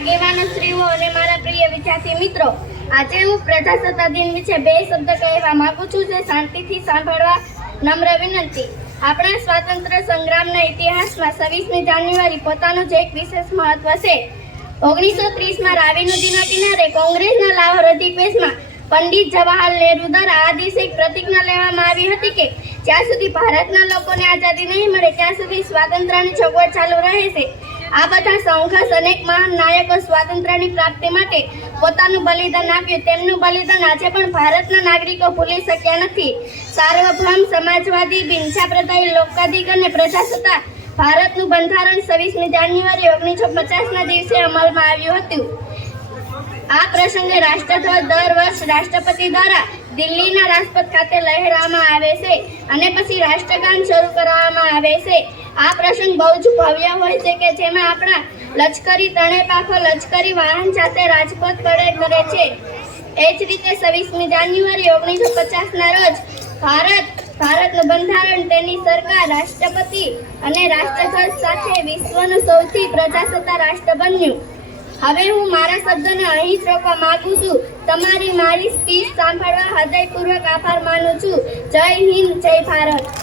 આગેવાનો શ્રીઓ અને મારા પ્રિય વિદ્યાર્થી મિત્રો, આજે હું પ્રજાસત્તાક દિન વિશે બે શબ્દ કહેવા માંગુ છું જે શાંતિથી સાંભળવા નમ્ર વિનંતી. આપણા સ્વાતંત્ર્ય સંગ્રામના ઇતિહાસમાં છવ્વીસમી જાન્યુઆરી પોતાનું જ એક વિશેષ મહત્વ છે. ઓગણીસો ત્રીસમાં રાવી નદીના કિનારે કોંગ્રેસના લાહોર અધિવેશનમાં પંડિત જવાહરલાલ નહેરુ દ્વારા આ દિવસે એક પ્રતિજ્ઞા લેવામાં આવી હતી કે જ્યાં સુધી ભારતના લોકોને આઝાદી નહીં મળે, ત્યાં સુધી સ્વાતંત્ર્યની ચળવળ ચાલુ રહેશે આ બધા સંઘર્ષ અનેક મહાન નાયકો સ્વાતંત્ર્યની પ્રાપ્તિ માટે પોતાનું બલિદાન આપ્યું. તેમનું બલિદાન આજે પણ ભારતના નાગરિકો ભૂલી શક્યા નથી. સાર્વભૌમ, સમાજવાદી બિનછાપ્રદાયી લોકાધિક અને પ્રજાસત્તા ભારતનું બંધારણ છવ્વીસમી જાન્યુઆરી ઓગણીસો પચાસના દિવસે અમલમાં આવ્યું હતું. આ પ્રસંગે રાષ્ટ્રધ્વજ દર વર્ષ રાષ્ટ્રપતિ દ્વારા દિલ્હીના રાજપથ ખાતે લહેરાવવામાં આવે છે અને પછી રાષ્ટ્રગાન શરૂ કરવામાં આવે છે. આ પ્રસંગ બહુ જ ભવ્ય હોય છે કે જેમાં આપણા લશ્કરી ત્રણેય પાખો લશ્કરી વાહન સાથે રાજપથ પરેડ કરે છે. એ જ રીતે છવ્વીસમી જાન્યુઆરી ઓગણીસો પચાસના રોજ ભારત, ભારતનું બંધારણ, તેની સરકાર, રાષ્ટ્રપતિ અને રાષ્ટ્રધ્વજ સાથે વિશ્વનું સૌથી પ્રજાસત્તા રાષ્ટ્ર બન્યું. હવે હું મારા શબ્દોને અહીં જ રોકવા માંગુ છું. તમારી મારી સ્પીચ સાંભળવા હૃદયપૂર્વક આભાર માનું છું. જય હિન્દ, જય ભારત.